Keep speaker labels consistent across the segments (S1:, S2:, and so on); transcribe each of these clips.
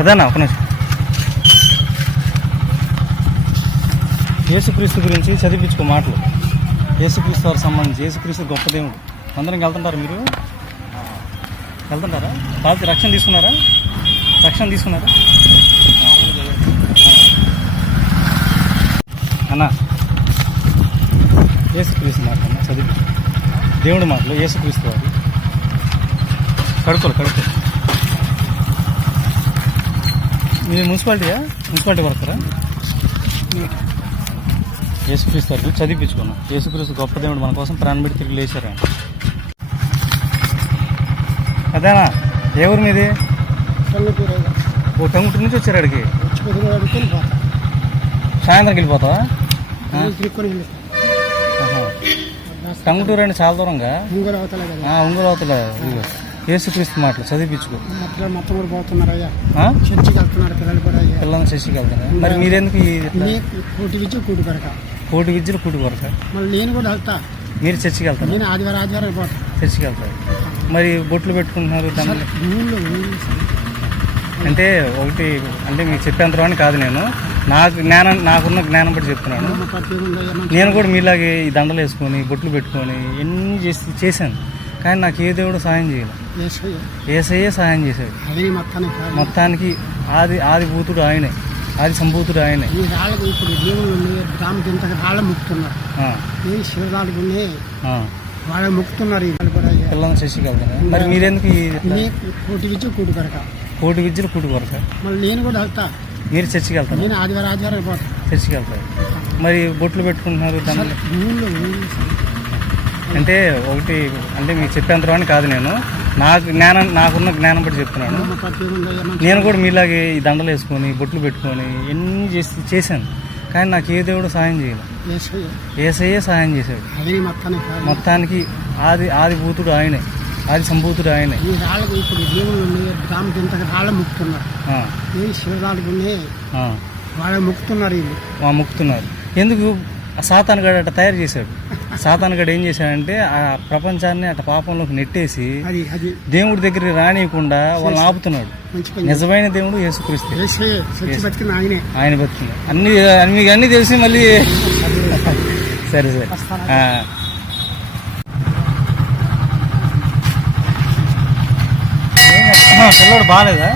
S1: అదేనా ఒక నిమిషం. యేసుక్రీస్తు గురించి చదివించుకో మాటలు. యేసుక్రీస్తు వారికి సంబంధించి యేసుక్రీస్తు గొప్ప దేవుడు. అందరం వెళ్తుంటారు మీరు? వెళ్తుంటారా? బాధ్యత రక్షణ తీసుకున్నారా? రక్షణ తీసుకున్నారా? అన్నా యేసుక్రీస్తు మాట అన్న చదివి దేవుడి మాటలు యేసుక్రీస్తు వారు. కడుకోలు కడుకోలు మీరు మున్సిపాలిటీయా? మున్సిపాలిటీ వర్కరా? యేసుక్రీస్తు వారు చదివించుకున్నాం. యేసుక్రీస్తు గొప్ప దేవుడు మన కోసం ప్రాణం పెట్టి తిరిగి లేచారు ఆయన. అదేనా? ఏ ఊరు మీది? ఓ టంగుటూరు నుంచి వచ్చారు అడిగి సాయంత్రం వెళ్ళిపోతావా. టంగుటూరు అంటే చాలా దూరంగా? ఆ, ఒంగోలు అవతల ఇదిగో యేసుక్రీస్తు మాటలు చదివించుకో.
S2: మొత్తం కూడా పోతున్నారయ్యా.
S1: ఆ?
S2: చర్చికి వెళ్తున్నారు పిల్లలు కూడా అయ్యా.
S1: చర్చికి వెళ్తారా మరి మీరెందుకు
S2: కోటి విద్య కూటి కొరక
S1: కోటి విద్యలు కూటి కొరక
S2: మళ్ళీ నేను కూడా వెళ్తా.
S1: మీరు చర్చికి వెళ్తారా?
S2: నేను ఆదివారం ఆదివారం
S1: చర్చికి వెళ్తారు? మరి బొట్లు పెట్టుకుంటున్నారు అంటే ఒకటి అంటే మీకు చెప్పేంత అని కాదు నేను. నాకు జ్ఞానం నాకున్న జ్ఞానం బట్టి చెప్తున్నాను. నేను కూడా మీలాగే ఈ దండలు వేసుకొని బొట్లు పెట్టుకొని ఎన్ని చేసి చేశాను. కానీ నాకు ఏ దేవుడు సాయం చేయాలి.
S2: యేసయ్య.
S1: ఏసయ్యే సాయం చేశాడు.
S2: మొత్తానికి
S1: ఆది ఆది భూతుడు ఆయనే. ఆది సంభూతుడు ఆయనే.
S2: ఈ రాళ్ళకు ఇప్పుడు దేవుళ్ళు ఉన్నాయి రాళ్ళ ముక్కుతున్నారు. ఏ శివరాళ్ళకు ఉన్నాయి. వాళ్ళు ముక్కుతున్నారు
S1: మరి మీరెందుకు
S2: కోటి విద్య కూటి కొరక.
S1: కోటి విద్యలు కూటి కొరక.
S2: మళ్ళీ నేను కూడా వెళ్తా.
S1: మీరు చర్చికి వెళ్తారా
S2: నేను ఆదివారం ఆదివారం
S1: చర్చికి వెళ్తారు మరి బొట్లు పెట్టుకుంటున్నారు
S2: ఊళ్ళో
S1: అంటే ఒకటి అంటే మీకు చెప్పేంత అని కాదు నేను. నాకు జ్ఞానం నాకున్న జ్ఞానం బట్టి చెప్తున్నాను. నేను కూడా మీలాగే ఈ దండలు వేసుకొని బొట్లు పెట్టుకొని ఎన్ని చేసి చేశాను. కానీ నాకు ఏ దేవుడు సాయం చేయాలి.
S2: యేసయ్య.
S1: ఏసయ్యే సాయం చేశాడు.
S2: మొత్తానికి
S1: ఆది ఆది భూతుడు ఆయనే. ఆది సంభూతుడు ఆయనే.
S2: ఈ రాళ్ళకు ఇప్పుడు దేవుళ్ళు ఉన్నాయి గ్రామ దింతకు రాళ్ళ ముక్కుతున్నారు.
S1: ఆ,
S2: ఏ శివరాళ్ళకు ఉన్నాయి
S1: ఆ,
S2: వాళ్ళు ముక్కుతున్నారు
S1: ఎందుకు? ఆ సాతానుగాడు అట్ట తయారు చేశాడు. సాతానుగాడు ఏం చేశాడంటే ఆ ప్రపంచాన్ని అట్ట పాపంలోకి నెట్టేసి దేవుడి దగ్గరికి రానియకుండా వాళ్ళని ఆపుతున్నాడు. నిజమైన దేవుడు యేసుక్రీస్తు.
S2: బతికిన ఆయనే.
S1: బతుకుతుంది అన్ని అన్ని మీకు అన్ని తెలిసి మళ్ళీ సరే సరే. పిల్లోడు బాగాలేదా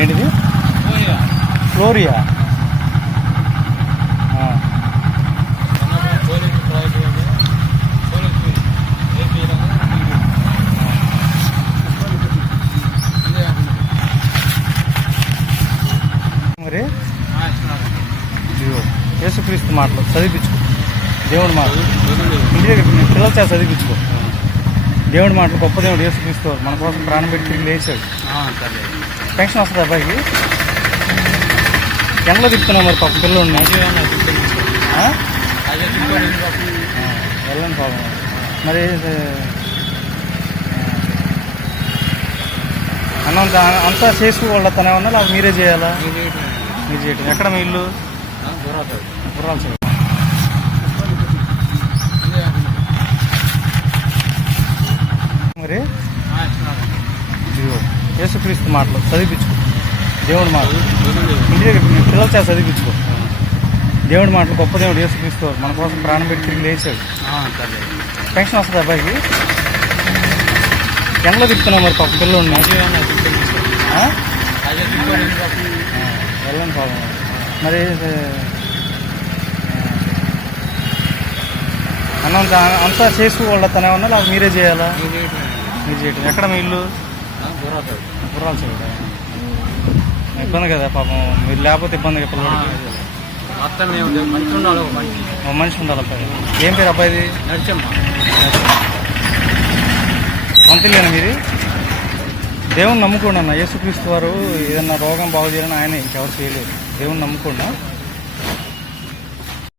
S1: ఏంటిది? ఫ్లోరియా ఆ. మరి ఇదిగో యేసుక్రీస్తు మాటలు చదివించుకో. దేవుడి మాటలు ఇంటి దగ్గర పిల్లల చేత చదివించుకో. దేవుడి మాటలు గొప్ప దేవుడు యేసుక్రీస్తు మన కోసం ప్రాణం పెట్టి తిరిగి లేచాడు. పెన్షన్ వస్తుంది అబ్బాయికి ఎండలో తిప్పుతున్నావు మరి పక్క పిల్లలు వెళ్ళండి పాపం. మరి ఇది, ఆ, అన్నం దా- అంతా చేసుకోగలుగుతానే ఉన్నా లేకపోతే మీరే చేయాలా. మీరు చేయటం. ఎక్కడ మీ ఇల్లు? గుర్రాలు మరి? యేసుక్రీస్తు మాటలు చదివించుకో. దేవుడి మాటలు. ఇంటి దగ్గర పిల్లల చేత చదివించుకో. దేవుడి మాటలు గొప్ప దేవుడు యేసుక్రీస్తు మన కోసం ప్రాణం పెట్టి తిరిగి లేచాడు. పెన్షన్ వస్తుంది అబ్బాయికి ఎండలో తిప్పుతున్నావు మరి పక్క పిల్లలు వెళ్ళండి పాపం. మరి ఇది, ఆ, అన్నం అంతా చేసుకోగలుగుతానే ఉన్నా లేకపోతే మీరే చేయాలా? మీరు చేయటం ఎక్కడ మీ ఇల్లు? గుర్రాలు సైడ్ ఇబ్బంది కదా పాపం. మీరు లేకపోతే ఇబ్బంది ఓ మనిషి ఉండాలి అబ్బాయి ఏం పేరు అబ్బాయిది? ఇల్లేనా మీది? దేవుని నమ్ముకోండి అన్న. యేసుక్రీస్తు వారు ఏదన్నా రోగం బాగు చేయాలని ఆయన ఇంకెవరు చేయలేదు. దేవుని నమ్ముకోండి.